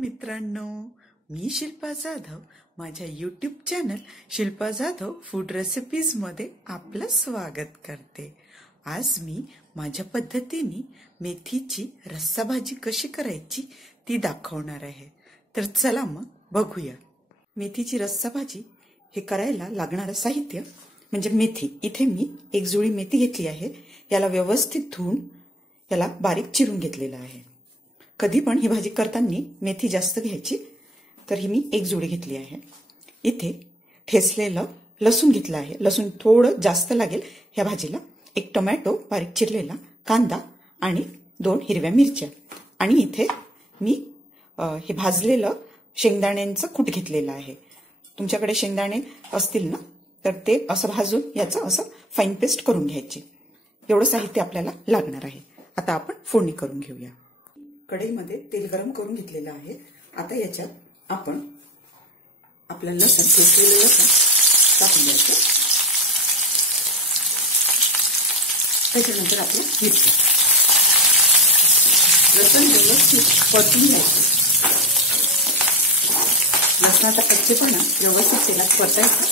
मित्रांनो, मी शिल्पा जाधव माझ्या YouTube channel Shilpa Jadhav food recipes मध्ये आपलं स्वागत करते। आज मी माझ्या पद्धतीने मेथीची रस्सा भाजी कशी करायची ती दाखवणार आहे। तर चला मग बघूया। मेथीची रस्सा भाजी हे करायला लागणारं साहित्य म्हणजे मेथी। इथे मी एक जुळी मेथी घेतली आहे। याला व्यवस्थित धुवून याला बारीक चिरून घेतलेला आहे। कधी पण ही भाजी करताना मेथी जास्त घ्यायची, तर ही मी एक जुडी घेतली आहे। इथे ठेचलेलं लसूण घेतलं आहे। लसूण थोडं जास्त लागेल ह्या भाजीला। एक टोमॅटो बारीक चिरलेला, कांदा आणि 2 हिरव्या मिरच्या। आणि इथे मी हे भाजलेलं शेंगदाण्यांचं कूट घेतलेलं आहे। तुमच्याकडे शेंगदाणे असतील ना, तर ते असं भाजून याचं असं फाईन पेस्ट करून घ्यायची। एवढं साहित्य आपल्याला लागणार आहे। आता आपण फोडणी करून घेऊया। कढईमध्ये तेल गरम करून घेतलेलं आहे। आता याच्यात आपण आपलं लसूण ठेचलेलं लसूण टाकून द्यायचं। त्याच्यानंतर आपलं मिरची, लसूण व्यवस्थित परतून घ्यायचं। लसणाचा कच्चेपणा व्यवस्थित तेलात परतायचा,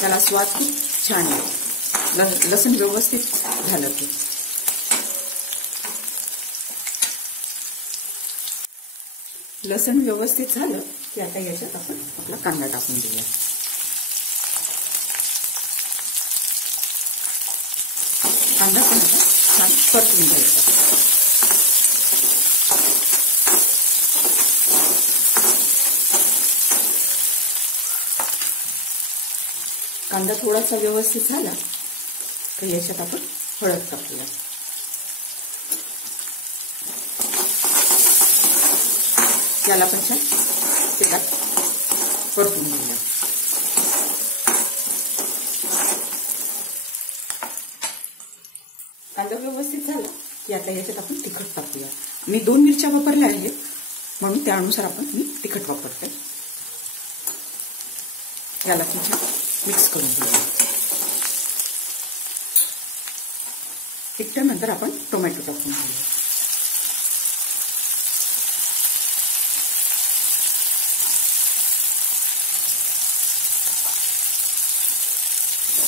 त्याला स्वाद खूप छान येतो। लसूण व्यवस्थित झालं की लसूण व्यवस्थित झालं की आता याच्यात आपण आपला कांदा टाकून देऊया। कांदा पण आता छान परतून घ्यायचा। कांदा थोडासा व्यवस्थित झाला तर याच्यात आपण हळद टाकूया। याला पण छान तेलात परतून घेऊया। कांदा व्यवस्थित झाला की आता याच्यात आपण तिखट टाकूया। मी 2 मिरच्या वापरल्या आहेत, म्हणून त्यानुसार आपण मी तिखट वापरते। याला पण छान मिक्स करून घेऊया। तिखटानंतर आपण टोमॅटो टाकून घेऊया।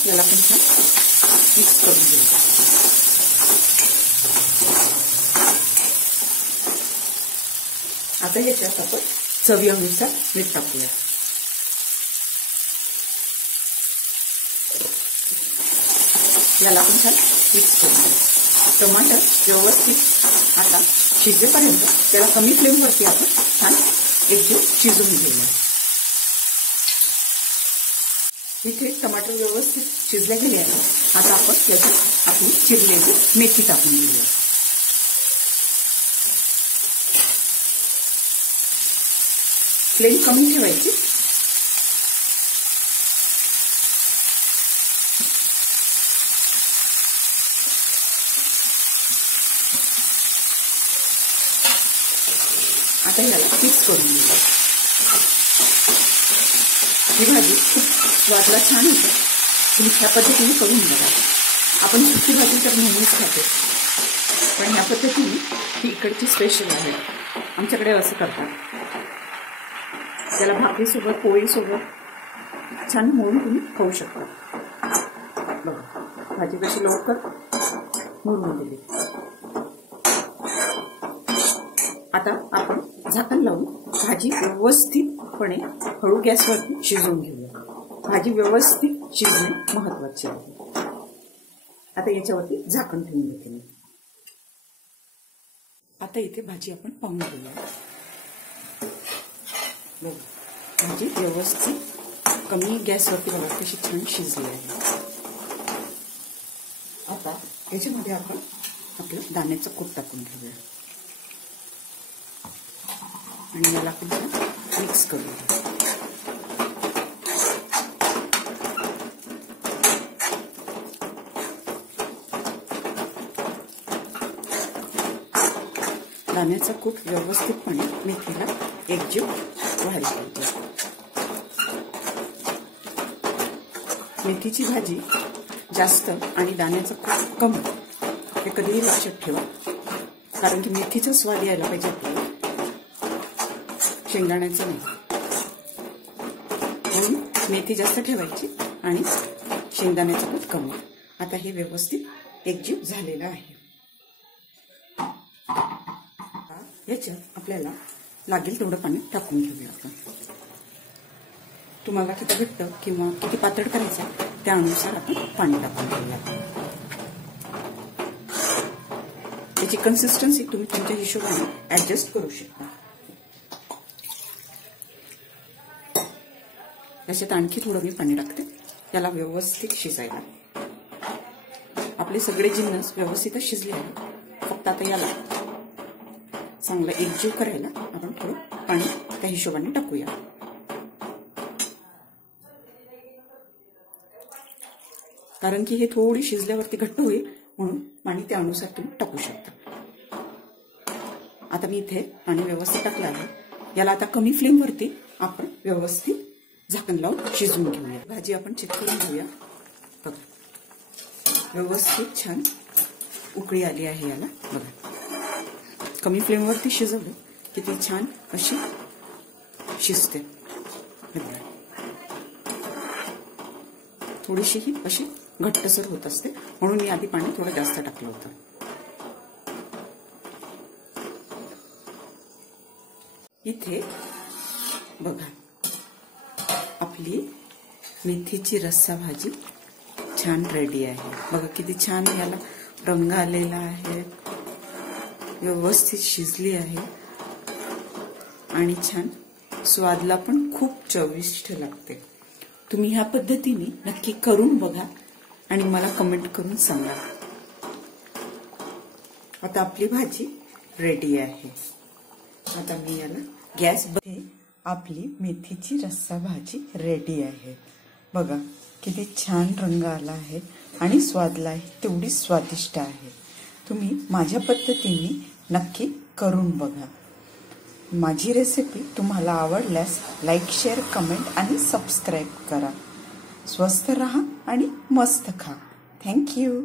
याला पण छान मिक्स करून घेऊया। आता याच्यात आपण चवीनुसार मीठ टाकूया। याला पण छान मिक्स करून घेऊया। टमाटर व्यवस्थित आता शिजेपर्यंत त्याला कमी फ्लेमवरती आपण छान एकजीव शिजवून घेऊया। इथे टमाटर व्यवस्थित शिजले गेले आहे। आता आपण याच्यात आपली चिरलेली मेथी टाकून घेऊया। फ्लेम कमी ठेवायची। आता याला मिक्स करून घेऊया। ही भाजी खूप स्वादला छान होते। तुम्ही ह्या पद्धतीने करून बघा। आपण सुकी भाजी तर नेहमीच खातो, पण ह्या पद्धतीने ही इकडची स्पेशल आहे। आमच्याकडे असं करतात। त्याला भाकरीसोबत पोळीसोबत छान मळून तुम्ही खाऊ शकता। बघा भाजी कशी लवकर मुरून गेली। आता आपण झाकण लावून भाजी व्यवस्थितपणे हळू गॅसवरती शिजवून घेऊया। भाजी व्यवस्थित शिजणे महत्वाचे आहे। आता याच्यावरती झाकण ठेवून देते मी। आता इथे भाजी आपण पाहून घेऊया। भाजी व्यवस्थित कमी गॅसवरती बघा कशी छान शिजली आहे। आता याच्यामध्ये आपण आपलं दाण्याचं कूट टाकून घेऊया आणि याला आपण मिक्स करूया। दाण्याचा कूट व्यवस्थितपणे मेथीला एकजीव व्हायला पाहिजे। मेथीची भाजी जास्त आणि दाण्याचा कूट कमी हे कधीही लक्षात ठेवा, कारण की मेथीचा स्वाद यायला पाहिजे आपल्याला। शेंगदाण्याचं नाही, म्हणून मेथी जास्त ठेवायची आणि शेंगदाण्याचं पीठ कमी. आता हे व्यवस्थित एकजीव झालेलं आहे. याच्यात आपल्याला लागेल तेवढं पाणी टाकून घेऊया आपण. तुम्हाला किती घट्ट किंवा किती पातळ करायचं त्यानुसार आपण पाणी टाकून घेऊया. त्याची कन्सिस्टन्सी तुम्ही तुमच्या हिशोबाने ऍडजस्ट करू शकता. याच्यात आणखी थोडं मी पाणी टाकते याला व्यवस्थित शिजायला. आपले सगळे जिन्नस व्यवस्थितच शिजले आहेत. फक्त आता याला चांगलं एकजीव करायला आपण थोडं पाणी त्या हिशोबाने टाकूया. कारण की हे थोडी शिजल्यावरती घट्ट होईल म्हणून पाणी त्यानुसार तुम्ही टाकू शकता. आता मी इथे पाणी व्यवस्थित टाकलं आहे. याला आता कमी फ्लेमवरती आपण व्यवस्थित झाकण लावून शिजवून घेऊया. भाजी आपण चेक करून घेऊया. बघा व्यवस्थित छान उकळी आली आहे याला. बघा कमी फ्लेमवरती शिजवलं की ती छान अशी शिजते. थोडीशी ही अशी घट्टसर होत असते म्हणून मी आधी पाणी थोडं जास्त टाकलं होतं. इथे बघा आपली मेथीची रस्सा भाजी छान रेडी आहे. बघा किती छान याला रंग आलेला आहे, व्यवस्थित शिजली आहे आणि छान स्वादला पण खूप चविष्ट लागते. तुम्ही ह्या पद्धतीने नक्की करून बघा आणि मला कमेंट करून सांगा. आता आपली भाजी रेडी आहे. आता मी याला गॅस बंद. आपली मेथीची रस्सा भाजी रेडी आहे. बघा किती छान रंग आला आहे आणि स्वादला आहे तेवढी स्वादिष्ट आहे. तुम्ही माझ्या पद्धतीने नक्की करून बघा. माझी रेसिपी तुम्हाला आवडल्यास लाईक, शेअर, कमेंट आणि सबस्क्राईब करा. स्वस्थ रहा आणि मस्त खा. थँक्यू.